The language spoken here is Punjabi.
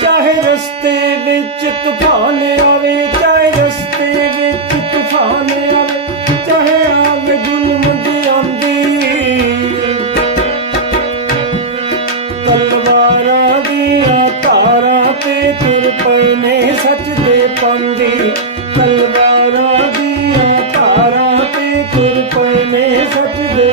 ਚਾਹੇ ਰਸਤੇ ਵਿੱਚ ਤੂਫਾਨ ਆਵੇ, ਚਾਹੇ ਰਸਤੇ ਵਿੱਚ ਤੂਫਾਨ ਆਵੇ, ਚਾਹੇ ਆਵੇ ਜ਼ੁਲਮ ਦੀ ਆਂਦੀ ਤਲਵਾਰਾਂ ਦੀਆਂ ਧਾਰਾਂ ਤੇ ਤੁਰ ਪਏ ਨੇ ਸੱਚ ਦੇ ਪੰਦੀ। ਤਲਵਾਰਾਂ ਦੀਆਂ ਧਾਰਾਂ ਤੇ ਤੁਰ ਪਏ ਨੇ ਸੱਚ ਦੇ